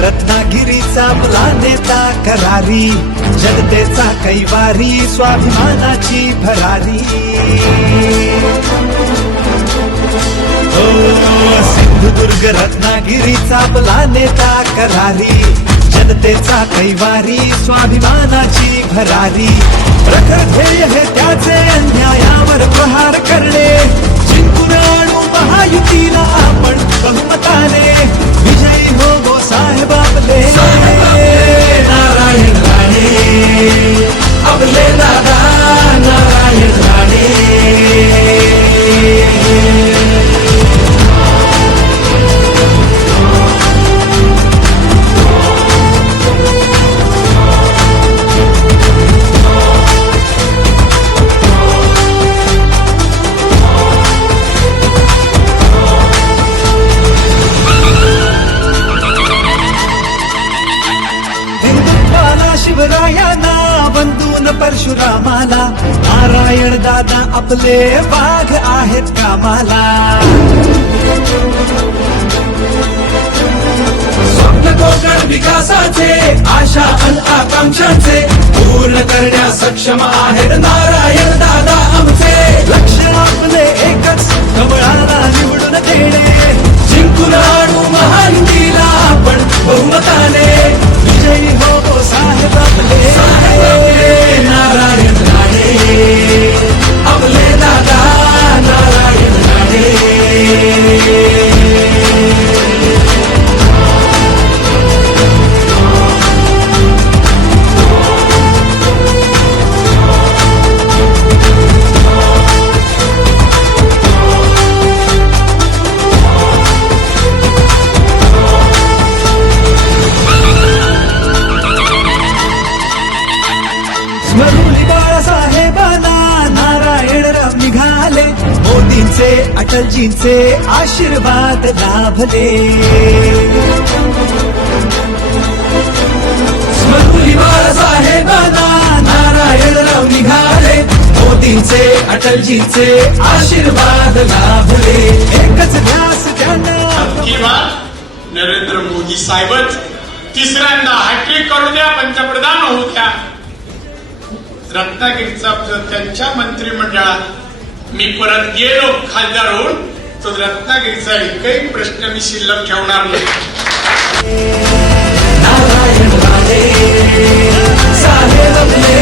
रत्नागिरीचा आपला नेता करारी, जनतेचा कैवारी, स्वाभिमानाची भरारी. हो सिंधुदुर्ग रत्नागिरीचा आपला नेता करारी, जनतेचा कैवारी, स्वाभिमानाची भरारी. प्रखर ध्येय हे त्याचे अन्यायावर प्रहार करणे, जिंकून आणू महायुतीला आपण बहुमताने. विजयी हो साहेब आपले नारायण राणे, आपले दादा नारायण राणे. शिवरायांना वंदून परशुरामाला, नारायण दादा आपले वाघ आहेत कामाला. स्वप्न कोकण विकासाचे, आशा अन आकांक्षांचे पूर्ण करण्या सक्षम आहेत नारायण दादा आमचे. लक्ष आपले एकच, कमळाला निवडून देणे, जिंकून आणू महायुतीला आपण बहुमताने. विजयी हो साहेब आपले नारायण राणे, आपले दादा नारायण राणे. स्मरुली बाळासाहेबांना नारायणराव निघाले, मोदींचे अटलजींचे आशीर्वाद लाभले. स्मरुली बाळासाहेबांना नारायणराव निघाले, मोदींचे अटलजींचे आशीर्वाद लाभले. एकच ध्यास त्यांना किंवा नरेंद्र मोदी साहेबच तिसऱ्यांदा हॅट्रिक करू द्या, पंतप्रधान होऊ द्या. रत्नागिरीचा त्यांच्या मंत्रिमंडळात मी परत गेलो खासदार होऊन, तो रत्नागिरीचा एकही प्रश्न मी शिल्लक ठेवणार नाही. नारायण राणे साहेब आपले